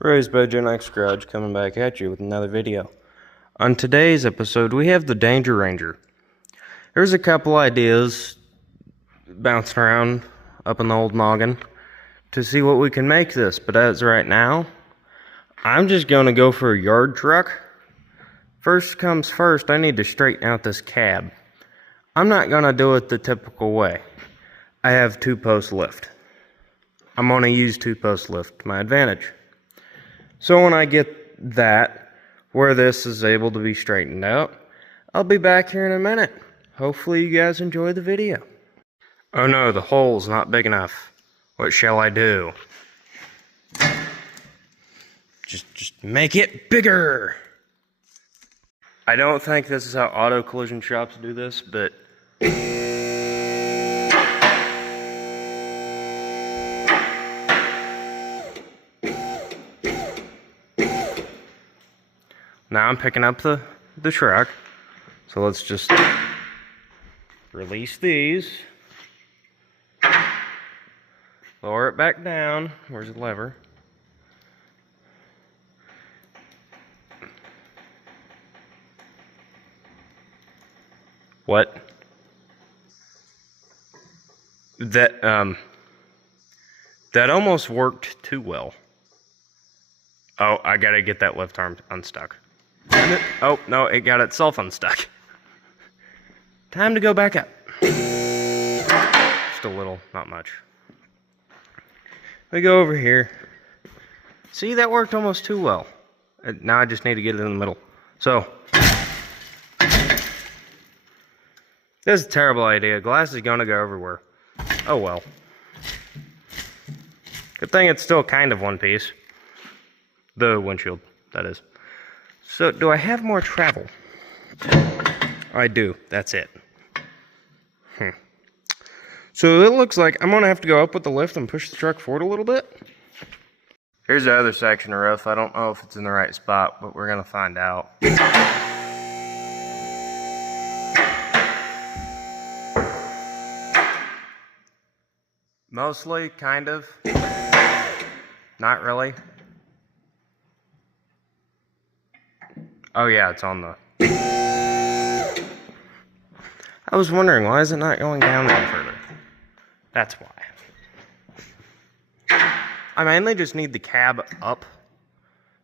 Raised by Gen X Garage coming back at you with another video. On today's episode, we have the Danger Ranger. There's a couple ideas bouncing around up in the old noggin to see what we can make this, but as right now, I'm just going to go for a yard truck. First comes first, I need to straighten out this cab. I'm not going to do it the typical way. I have two-post lift. I'm going to use two-post lift to my advantage. So when I get that, where this is able to be straightened out, I'll be back here in a minute. Hopefully you guys enjoy the video. Oh no, the hole's not big enough. What shall I do? Just make it bigger! I don't think this is how auto collision shops do this, but... Now I'm picking up the truck, so let's just release these, lower it back down. Where's the lever? What? That almost worked too well. Oh, I gotta get that left arm unstuck. Oh, no, it got itself unstuck. Time to go back up. Just a little, not much. We go over here. See, that worked almost too well. Now I just need to get it in the middle. So, this is a terrible idea. Glass is gonna go everywhere. Oh well. Good thing it's still kind of one piece. The windshield, that is. So, do I have more travel? I do. That's it. So, it looks like I'm going to have to go up with the lift and push the truck forward a little bit. Here's the other section of roof. I don't know if it's in the right spot, but we're going to find out. Mostly, kind of. Not really. Oh yeah, it's on the... I was wondering, why is it not going down any further? That's why. I mainly just need the cab up.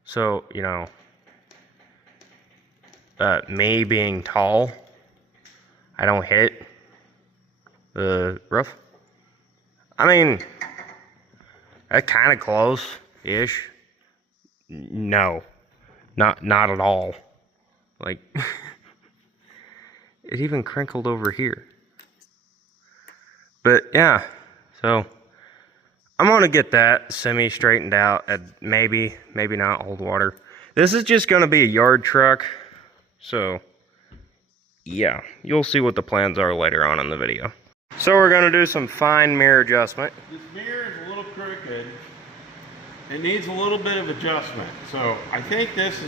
So, you know... me being tall, I don't hit the roof. I mean... that's kind of close-ish. No. Not at all. Like, it even crinkled over here. But yeah, so I'm gonna get that semi-straightened out at maybe not old water. This is just gonna be a yard truck, so yeah, you'll see what the plans are later on in the video. So we're gonna do some fine mirror adjustment. This mirror is a little crooked. It needs a little bit of adjustment, so I think this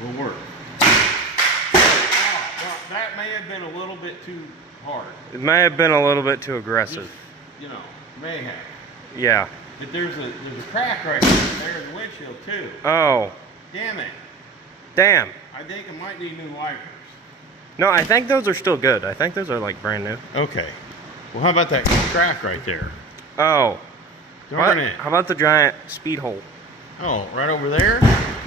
will work. Oh, well, that may have been a little bit too hard. It may have been a little bit too aggressive. Just, you know, may have. Yeah. But there's a crack right there in the windshield too. Oh. Damn it. Damn. I think it might need new wipers. No, I think those are still good. I think those are like brand new. Okay. Well, how about that crack right there? Oh. Darn it. How about the giant speed hole? Oh, right over there?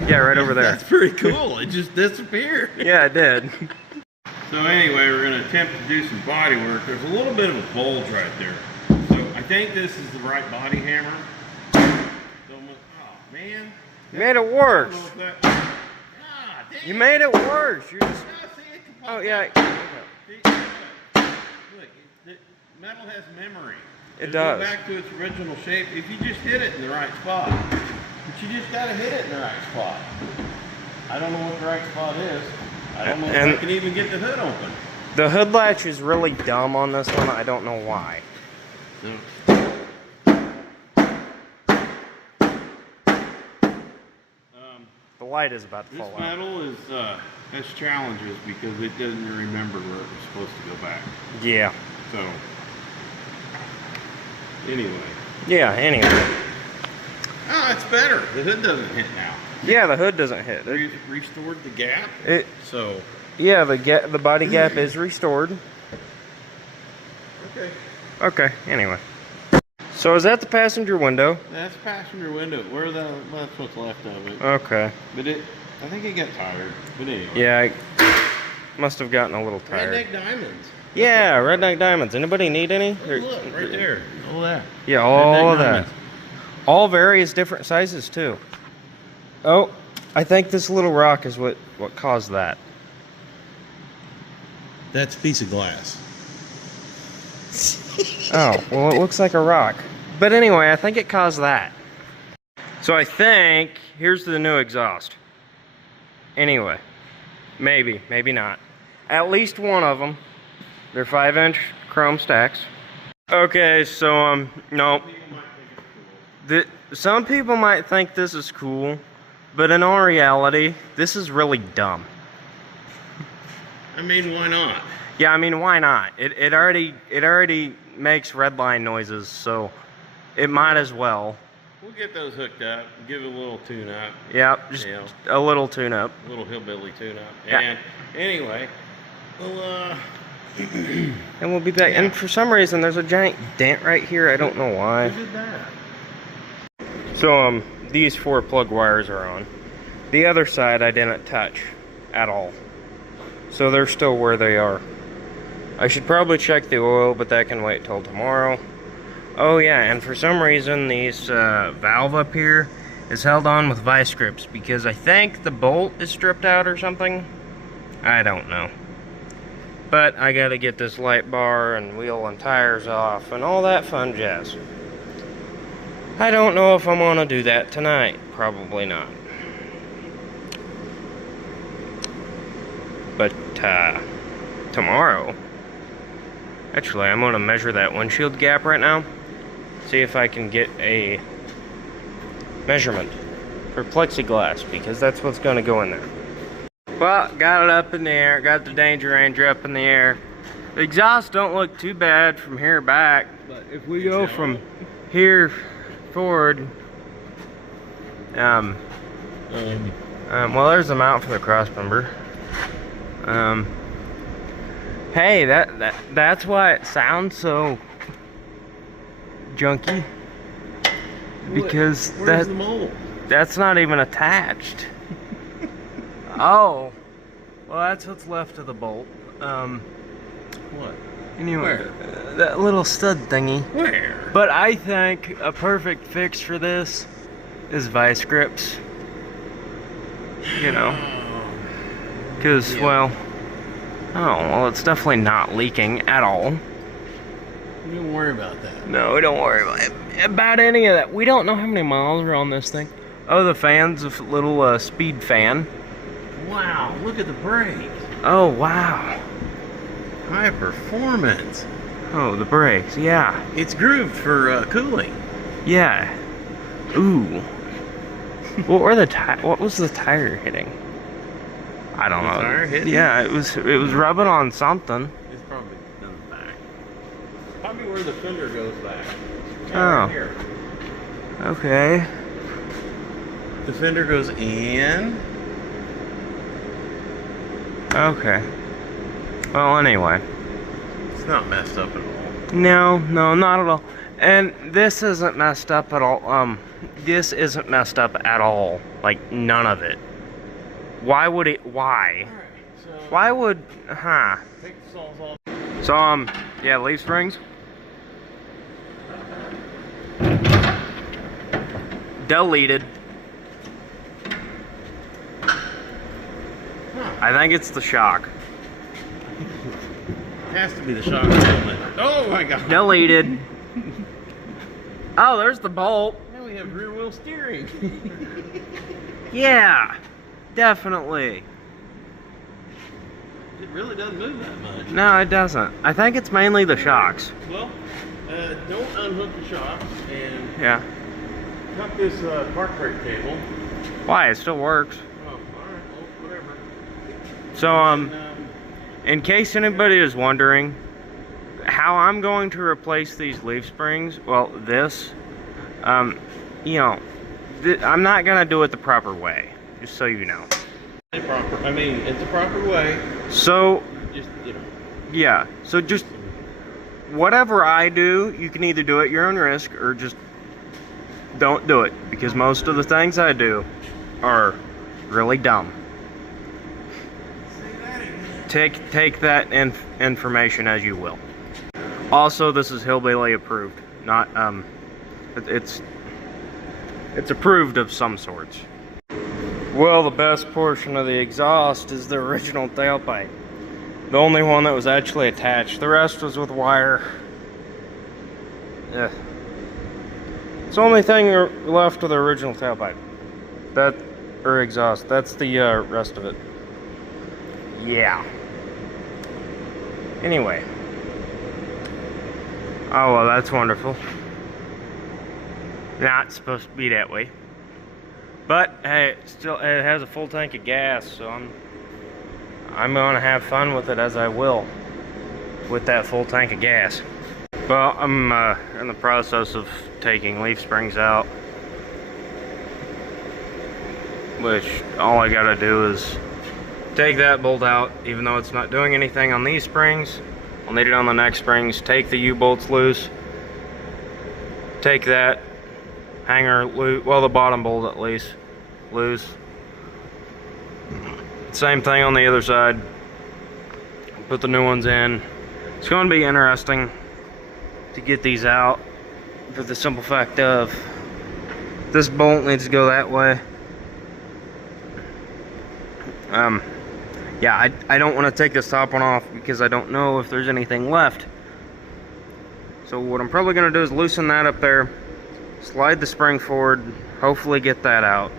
Yeah, right over there. That's pretty cool. It just disappeared. Yeah, it did. So anyway, we're going to attempt to do some body work. There's a little bit of a bulge right there. So I think this is the right body hammer. Oh, man. You made it worse. Damn. You made it worse. You're just... Oh, yeah. Look, the metal has memory. It does. Go back to its original shape if you just hit it in the right spot. But you just gotta hit it in the right spot. I don't know what the right spot is. I don't know if I can even get the hood open. The hood latch is really dumb on this one. I don't know why. The light is about to fall out. This metal has challenges because it doesn't remember where it was supposed to go back. Yeah. So, anyway. Yeah, anyway. Oh, it's better. The hood doesn't hit now. Yeah, the hood doesn't hit. Restored the gap. So. Yeah, the body gap is restored. Okay. Okay. Anyway. So is that the passenger window? That's passenger window. That's what's left of it. Okay. But I think it got tired. But anyway. Yeah, I must have gotten a little tired. Redneck diamonds. Yeah, redneck diamonds. Anybody need any? Look, right there. All that. Yeah, all Redneck of that. diamonds. All various different sizes too. Oh, I think this little rock is what caused that. That's a piece of glass. Oh, well, it looks like a rock. But anyway, I think it caused that. So I think, here's the new exhaust. Anyway, maybe not. At least one of them. They're 5-inch chrome stacks. Okay, so, no. Some people might think this is cool, but in all reality, this is really dumb. I mean, why not? Yeah, I mean, why not? It already makes red line noises, so it might as well. We'll get those hooked up, give it a little tune-up. Yep, just a little tune-up. A little hillbilly tune-up. Yeah. And anyway, we'll, and we'll be back. Yeah. And for some reason, there's a giant dent right here. I don't know why. Who did that? So, these 4 plug wires are on. The other side I didn't touch at all. So they're still where they are. I should probably check the oil, but that can wait till tomorrow. Oh yeah, and for some reason these valve up here is held on with vice grips because I think the bolt is stripped out or something. I don't know. But I gotta get this light bar and wheel and tires off and all that fun jazz. I don't know if I'm gonna do that tonight. Probably not. But tomorrow, actually I'm gonna measure that windshield gap right now. See if I can get a measurement for plexiglass, because that's what's gonna go in there. Well, got it up in the air, got the Danger Ranger up in the air. The exhaust don't look too bad from here back, but if we go from here forward, well, there's the mount for the cross member. Hey, that's why it sounds so junky, because where's the mold? That's not even attached. Oh, well, that's what's left of the bolt. What? Anyway, Where? That little stud thingy. Where? But I think a perfect fix for this is vice grips. You know, because well, it's definitely not leaking at all. Don't worry about that. No, don't worry about any of that. We don't know how many miles are on this thing. Oh, the fan's a little speed fan. Wow, look at the brakes. Oh, wow. High performance. Oh, the brakes, yeah. It's grooved for cooling. Yeah. Ooh. What was the tire hitting? I don't know. Tire hitting? Yeah, it was rubbing on something. It's probably in the back. Probably where the fender goes back. Oh. Right here. Okay. The fender goes in. Okay. Well, anyway. It's not messed up at all. No, not at all. And this isn't messed up at all. This isn't messed up at all. Like, none of it. Why would it? Why? Alright, so Why would? Huh? take the saws off. So, yeah, leaf springs. Deleted. I think it's the shock. Has to be the shock element. Oh my god. Deleted. Oh, there's the bolt. Now we have rear wheel steering. Yeah, definitely. It really doesn't move that much. No, it doesn't. I think it's mainly the shocks. Well, don't unhook the shocks and Yeah. cut this park brake cable. Why? It still works. Oh, alright, well, whatever. So, in case anybody is wondering how I'm going to replace these leaf springs, well, this, you know, I'm not gonna do it the proper way, just so you know. I mean, it's a proper way. So, Just, you know. yeah. So just whatever I do, you can either do at your own risk or just don't do it, because most of the things I do are really dumb. Take that information as you will. Also, this is hillbilly approved, not it's approved of some sorts. Well, the best portion of the exhaust is the original tailpipe. The only one that was actually attached. The rest was with wire. Yeah. It's the only thing left of the original tailpipe. Or exhaust. That's the rest of it. Yeah. Anyway. Oh, well, that's wonderful. Not supposed to be that way. But, hey, it has a full tank of gas, so I'm gonna have fun with it as I will with that full tank of gas. Well, I'm in the process of taking leaf springs out, which all I gotta do is take that bolt out, even though it's not doing anything on these springs. I'll need it on the next springs. Take the U-bolts loose, take that hanger loose, well, the bottom bolt at least loose. Same thing on the other side. Put the new ones in. It's going to be interesting to get these out for the simple fact of this bolt needs to go that way. Yeah, I don't want to take this top one off because I don't know if there's anything left. So what I'm probably going to do is loosen that up there, slide the spring forward, hopefully get that out.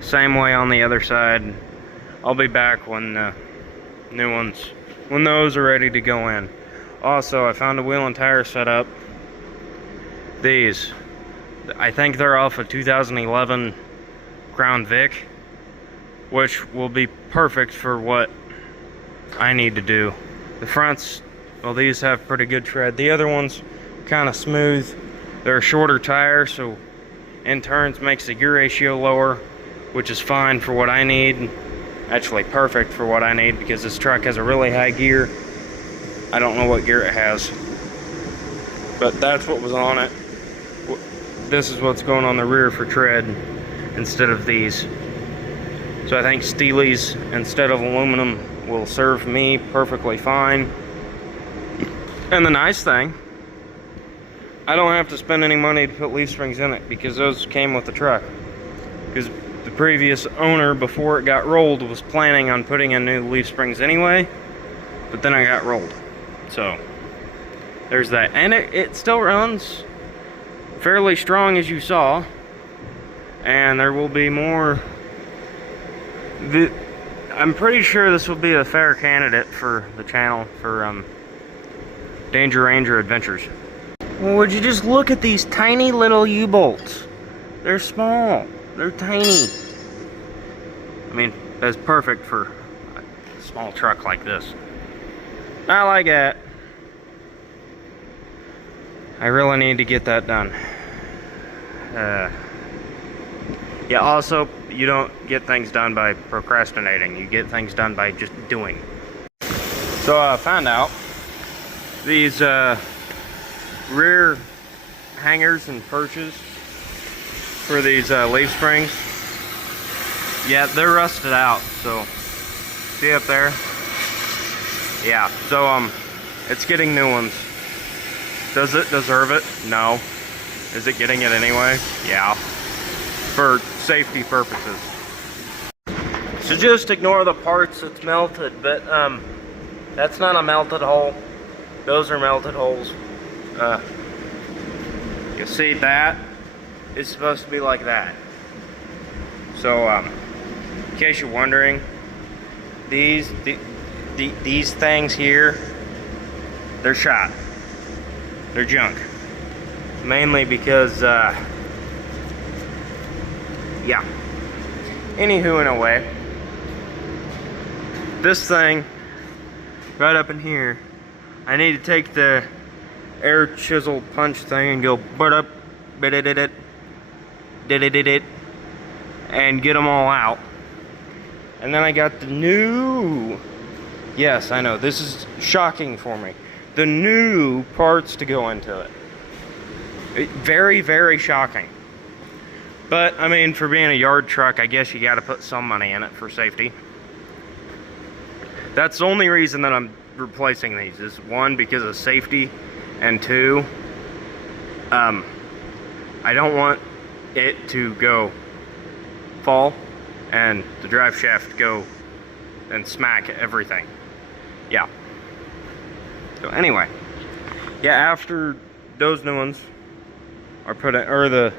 Same way on the other side. I'll be back when the new ones, when those are ready to go in. Also, I found a wheel and tire setup. These, I think they're off a 2011 Crown Vic, which will be perfect for what I need to do. The fronts, well, these have pretty good tread. The other ones kind of smooth. They're a shorter tire, so in turns makes the gear ratio lower, which is fine for what I need. Actually perfect for what I need, because this truck has a really high gear. I don't know what gear it has, but that's what was on it. This is what's going on the rear for tread instead of these. So I think Steely's instead of aluminum will serve me perfectly fine. And the nice thing, I don't have to spend any money to put leaf springs in it, because those came with the truck. Because the previous owner, before it got rolled, was planning on putting in new leaf springs anyway, but then I got rolled. So there's that. And it still runs fairly strong, as you saw, and there will be more. I'm pretty sure this will be a fair candidate for the channel for Danger Ranger Adventures. Well, would you just look at these tiny little U-bolts? They're small. They're tiny. I mean, that's perfect for a small truck like this. Not like that. I really need to get that done. Yeah, also, you don't get things done by procrastinating. You get things done by just doing. So I found out these rear hangers and perches for these leaf springs, yeah, they're rusted out. So see up there? Yeah, so it's getting new ones. Does it deserve it? No. Is it getting it anyway? Yeah. For safety purposes. So just ignore the parts that's melted, but that's not a melted hole. Those are melted holes. You see, that is supposed to be like that. So in case you're wondering, these things here, they're shot. They're junk. Mainly because yeah. Anywho, in a way, this thing right up in here, I need to take the air chisel punch thing and go but up, did it, and get them all out. And then I got the new, yes, I know, this is shocking for me, the new parts to go into it. Very, very shocking. But, I mean, for being a yard truck, I guess you got to put some money in it for safety. That's the only reason that I'm replacing these, is one, because of safety, and two, I don't want it to go fall and the drive shaft go and smack everything. Yeah. So anyway, yeah, after those new ones are put in, or the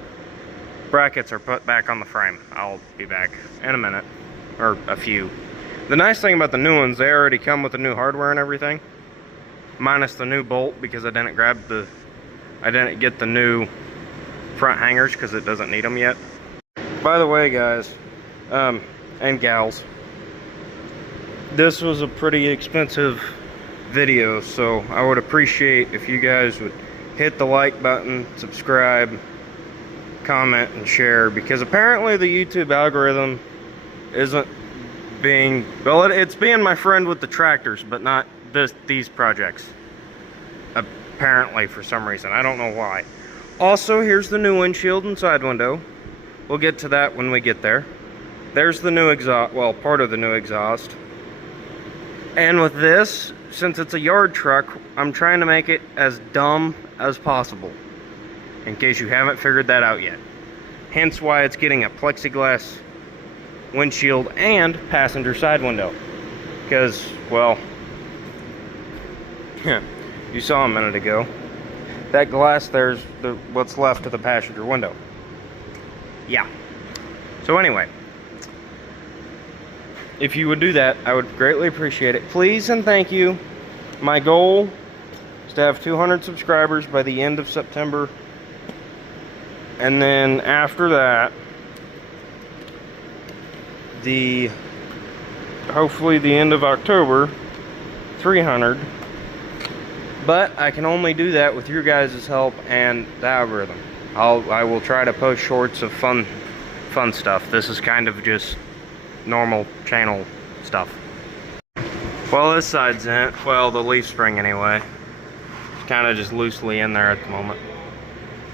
brackets are put back on the frame, I'll be back in a minute, or a few. The nice thing about the new ones, they already come with the new hardware and everything, minus the new bolt, because I didn't get the new front hangers because it doesn't need them yet. By the way, guys, and gals, this was a pretty expensive video, so I would appreciate if you guys would hit the like button, subscribe, comment, and share, because apparently the YouTube algorithm isn't being, well, it's being my friend with the tractors, but not these projects. Apparently, for some reason. I don't know why. Also, here's the new windshield and side window. We'll get to that when we get there. There's the new exhaust, well, part of the new exhaust. And with this, since it's a yard truck, I'm trying to make it as dumb as possible, in case you haven't figured that out yet. Hence why it's getting a plexiglass windshield and passenger side window. Because, well, you saw a minute ago, that glass there's what's left of the passenger window. Yeah. So anyway, if you would do that, I would greatly appreciate it. Please and thank you. My goal is to have 200 subscribers by the end of September. And then after that, hopefully the end of October, 300. But I can only do that with your guys' help and the algorithm. I will try to post shorts of fun stuff. This is kind of just normal channel stuff. Well, this side's in, well, the leaf spring anyway. It's kind of just loosely in there at the moment.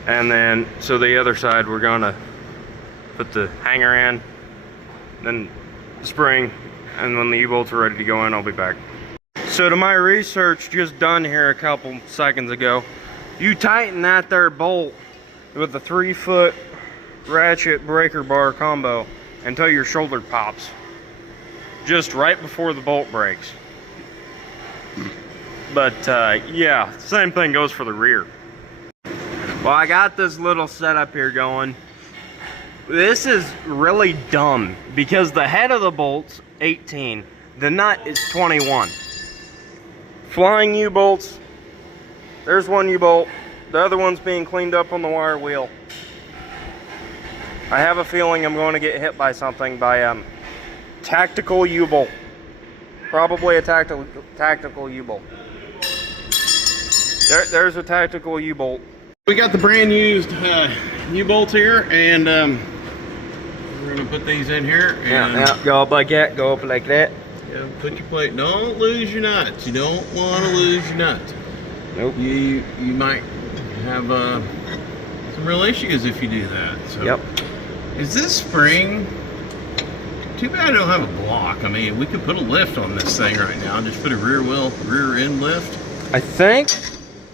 And then, so the other side, we're gonna put the hanger in, then the spring, and when the U-bolts are ready to go in, I'll be back. So to my research just done here a couple seconds ago, you tighten that there bolt with a 3-foot ratchet breaker bar combo until your shoulder pops. Just right before the bolt breaks. But yeah, same thing goes for the rear. Well, I got this little setup here going. This is really dumb because the head of the bolt's 18, the nut is 21. Flying U-bolts, there's one U-bolt, the other one's being cleaned up on the wire wheel. I have a feeling I'm going to get hit by something, by tactical U-bolt. Probably a tactical U-bolt. There's a tactical U-bolt. We got the brand used U-bolts here, and we're gonna put these in here. And yeah, go up like that, go up like that. Yeah, put your plate. Don't lose your nuts. You don't want to lose your nuts. Nope. You might have some real issues if you do that. So, yep. Is this spring? Too bad I don't have a block. I mean, we could put a lift on this thing right now. Just put a rear end lift. I think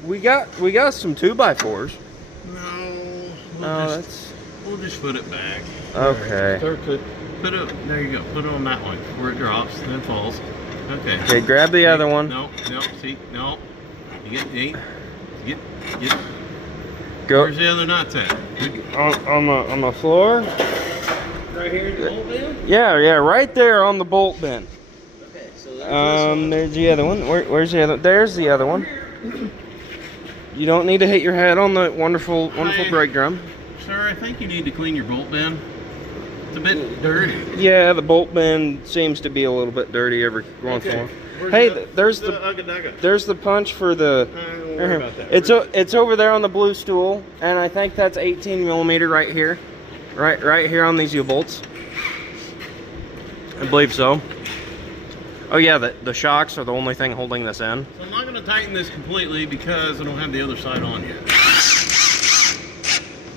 we got some 2x4s. No. We'll just put it back. Okay. Put it, there you go. Put it on that one where it drops and then falls. Okay. Okay, grab the other one. No, see, no. You get. Go. Where's the other nuts at? On the floor. Right here in the bolt bin? Yeah, right there on the bolt bin. Okay, so there's the other one. Where's the other? There's the other one. You don't need to hit your head on the wonderful brake drum. Sir, I think you need to clean your bolt bin. It's a bit dirty. Yeah, the bolt bin seems to be a little bit dirty every once in a while. Hey, there's the punch for the. Don't worry about that. It's over there on the blue stool, and I think that's 18 millimeter right here, right here on these U-bolts. I believe so. Oh yeah, the shocks are the only thing holding this in. So I'm not going to tighten this completely because I don't have the other side on yet.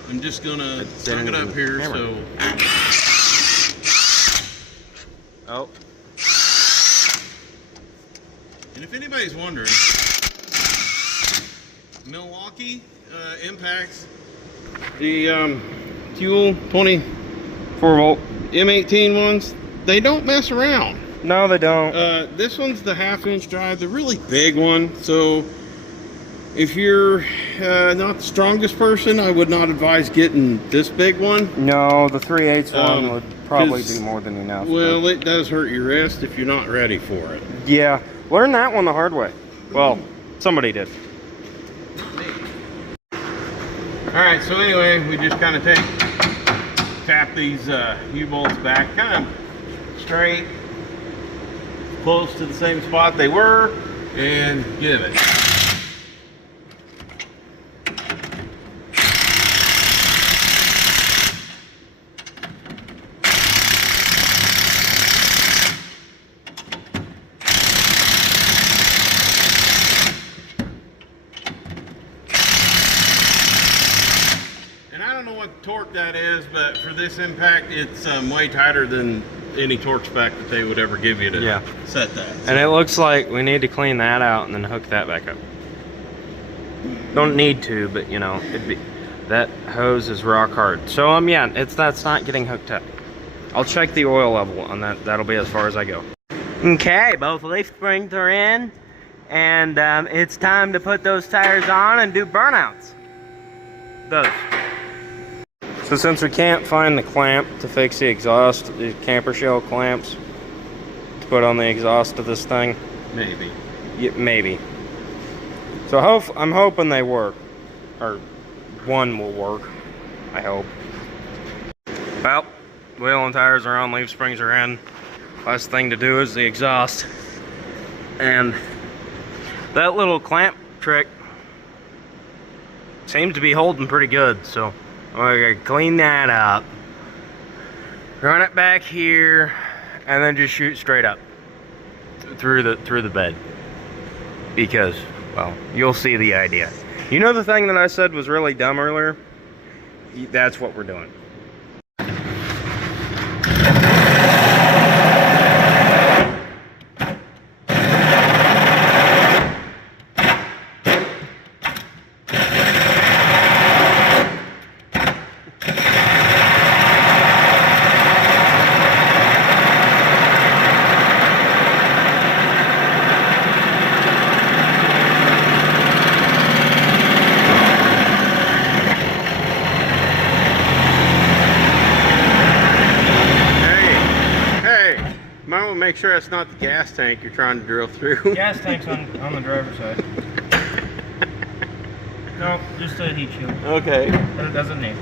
I'm just going to suck it up here, so... Oh. And if anybody's wondering, Milwaukee impacts, the fuel 24 volt M18 ones, they don't mess around. No, they don't. This one's the 1/2 inch drive, the really big one. So if you're not the strongest person, I would not advise getting this big one. No, the 3/8 one would probably be more than enough. Well, it does hurt your wrist if you're not ready for it. Yeah, learn that one the hard way. Well, somebody did. All right, so anyway, we just kind of tap these U-bolts back kind of straight, close to the same spot they were, and give it. And I don't know what torque that is, but for this impact, it's way tighter than any torque spec that they would ever give you to set that. And it looks like we need to clean that out and then hook that back up. Don't need to, but you know, that hose is rock hard. So yeah, that's not getting hooked up. I'll check the oil level on that. That'll be as far as I go. Okay, both leaf springs are in, and it's time to put those tires on and do burnouts. Those. So since we can't find the clamp to fix the exhaust, the camper shell clamps to put on the exhaust of this thing. Maybe. Yeah, maybe. So I'm hoping they work. Or one will work, I hope. Well, wheel and tires are on, leaf springs are in. Last thing to do is the exhaust. And that little clamp trick seems to be holding pretty good, so we're gonna clean that up, run it back here, and then just shoot straight up through the bed. Because, well, you'll see the idea. You know the thing that I said was really dumb earlier? That's what we're doing. Make sure it's not the gas tank you're trying to drill through. Gas tank's on the driver's side. No, just a heat shield. Okay. But it doesn't need.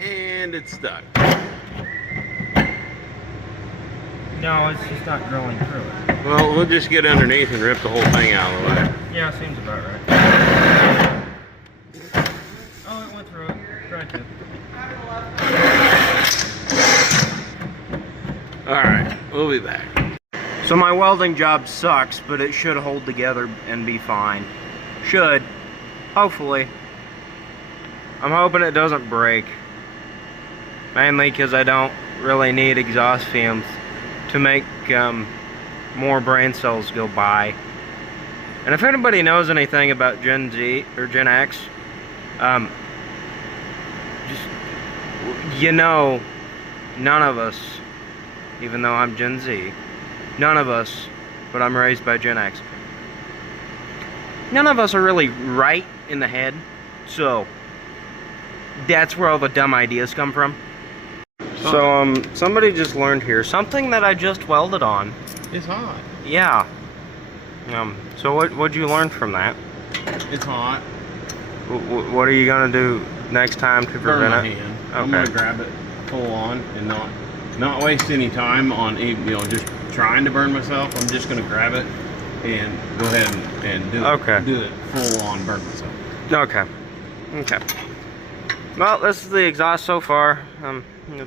And it's stuck. No, it's just not drilling through it. Well, we'll just get underneath and rip the whole thing out of the way. Yeah, seems about right. Oh, it went through it. Tried to. Alright, we'll be back. So my welding job sucks, but it should hold together and be fine. Should. Hopefully. I'm hoping it doesn't break. Mainly because I don't really need exhaust fumes to make more brain cells go by. And if anybody knows anything about Gen Z or Gen X, just, you know, none of us, even though I'm Gen Z, none of us, but I'm raised by Gen X, none of us are really right in the head, so that's where all the dumb ideas come from. So, somebody just learned here something that I just welded on. It's hot. Yeah. So what'd you learn from that? It's hot. What are you gonna do next time to prevent my it? hand. Okay. I'm gonna grab it full on and not waste any time on just trying to burn myself. I'm just gonna grab it and go ahead and do it full on burn myself. Okay. Okay. Well, this is the exhaust so far.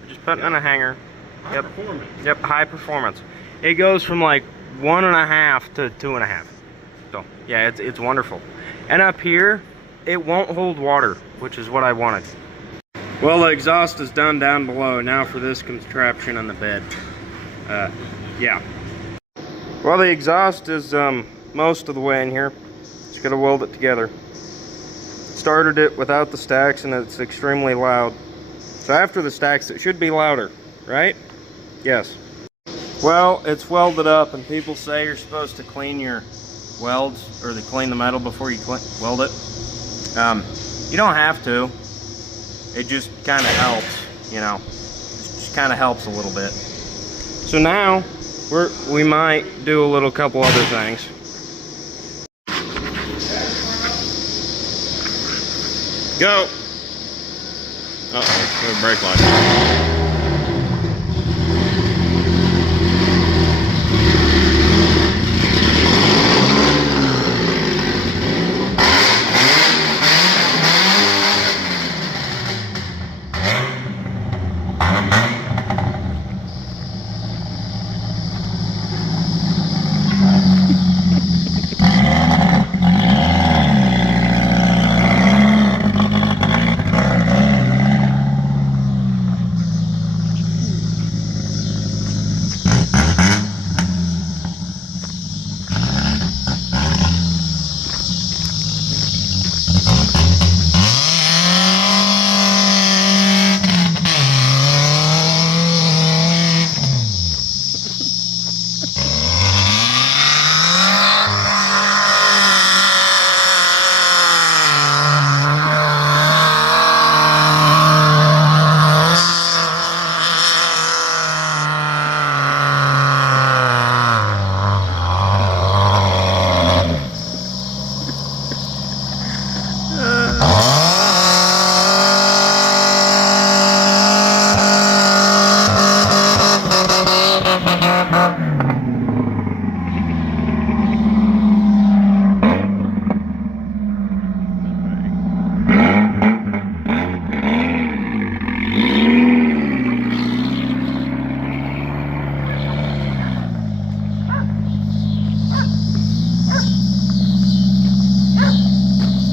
Just putting in a hanger. High performance. Yep, high performance. It goes from like 1.5 to 2.5. So yeah, it's wonderful. And up here, it won't hold water, which is what I wanted. Well, the exhaust is done down below. Now for this contraption on the bed. Yeah. Well, the exhaust is most of the way in here. Just gotta weld it together. Started it without the stacks, and it's extremely loud. So after the stacks, it should be louder, right? Yes. Well, it's welded up, and people say you're supposed to clean your welds, or to clean the metal before you weld it. You don't have to. It just kind of helps, you know. It just kind of helps a little bit. So now we might do a couple other things. Go. Uh-oh, good brake light.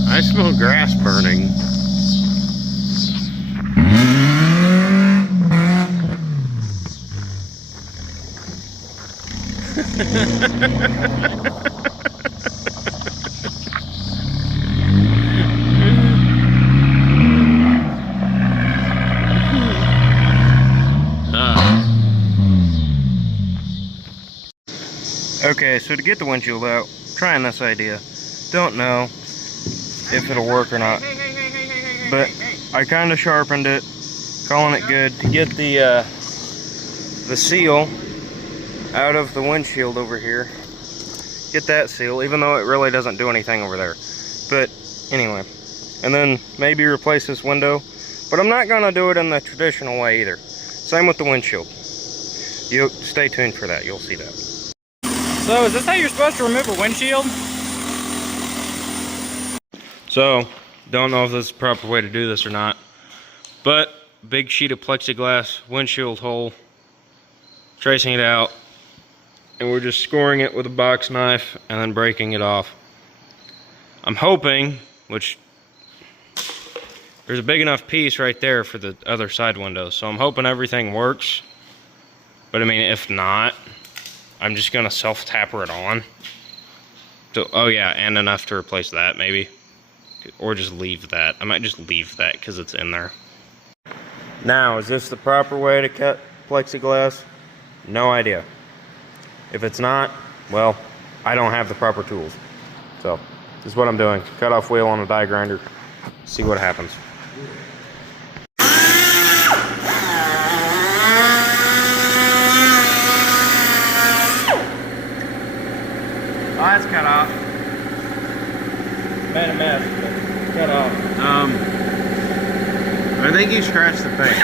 I smell grass burning. Okay, so to get the windshield out, trying this idea. Don't know if it'll work or not, but I kind of sharpened it, calling it good, to get the seal out of the windshield over here. Get that seal, even though it really doesn't do anything over there. But anyway, and then maybe replace this window, but I'm not gonna do it in the traditional way either. Same with the windshield. You stay tuned for that, you'll see that. So, is this how you're supposed to remove a windshield? So, don't know if this is the proper way to do this or not, but big sheet of plexiglass windshield hole, tracing it out, and we're just scoring it with a box knife and then breaking it off. I'm hoping, which there's a big enough piece right there for the other side window, so I'm hoping everything works. But I mean, if not, I'm just gonna self-tapper it on. So, oh yeah, and enough to replace that maybe. Or just leave that. I might just leave that because it's in there. Now, is this the proper way to cut plexiglass? No idea. If it's not, well, I don't have the proper tools. So, this is what I'm doing. Cut off wheel on a die grinder. See what happens. Oh, that's cut off. Made a mess, but cut off. I think you scratched the thing.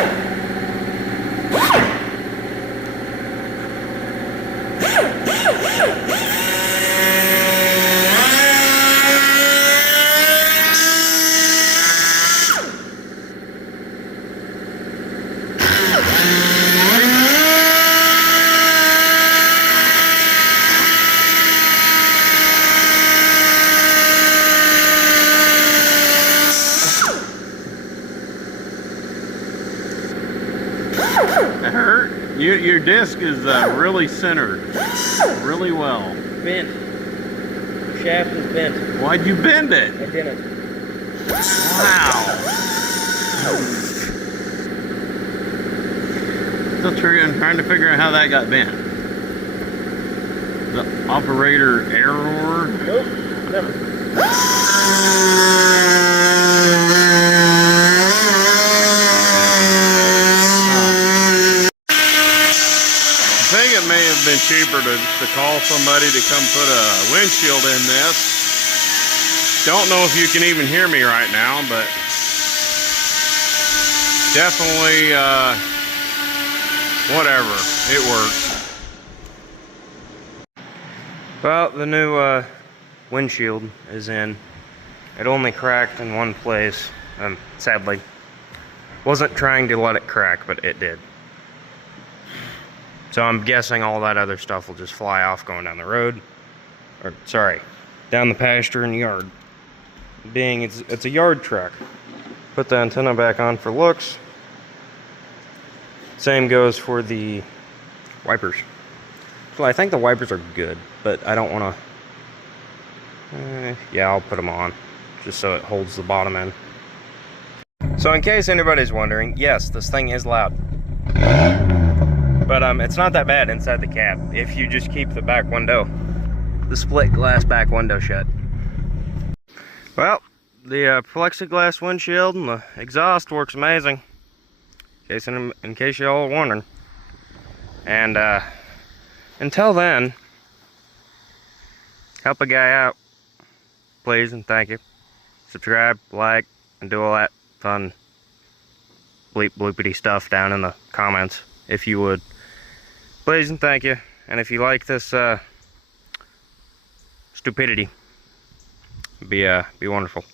your disc is really centered, really well. Bent. Shaft is bent. Why'd you bend it? I didn't. Wow. Still trying to figure out how that got bent. The operator error. Nope, never. I think it may have been cheaper to call somebody to come put a windshield in this. Don't know if you can even hear me right now, but definitely, whatever, it works. Well, the new windshield is in. It only cracked in one place, sadly. Wasn't trying to let it crack, but it did. So I'm guessing all that other stuff will just fly off going down the road. Or, sorry, down the pasture and yard. Being it's a yard truck. Put the antenna back on for looks. Same goes for the wipers. So I think the wipers are good, but I don't want to... yeah, I'll put them on, just so it holds the bottom in. So in case anybody's wondering, yes, this thing is loud. But it's not that bad inside the cab, if you just keep the back window, the split glass back window shut. Well, the plexiglass windshield and the exhaust works amazing. In case you all are wondering. And until then, help a guy out, please and thank you. Subscribe, like, and do all that fun bleep bloopity stuff down in the comments, if you would. Please and thank you. And if you like this stupidity, be wonderful.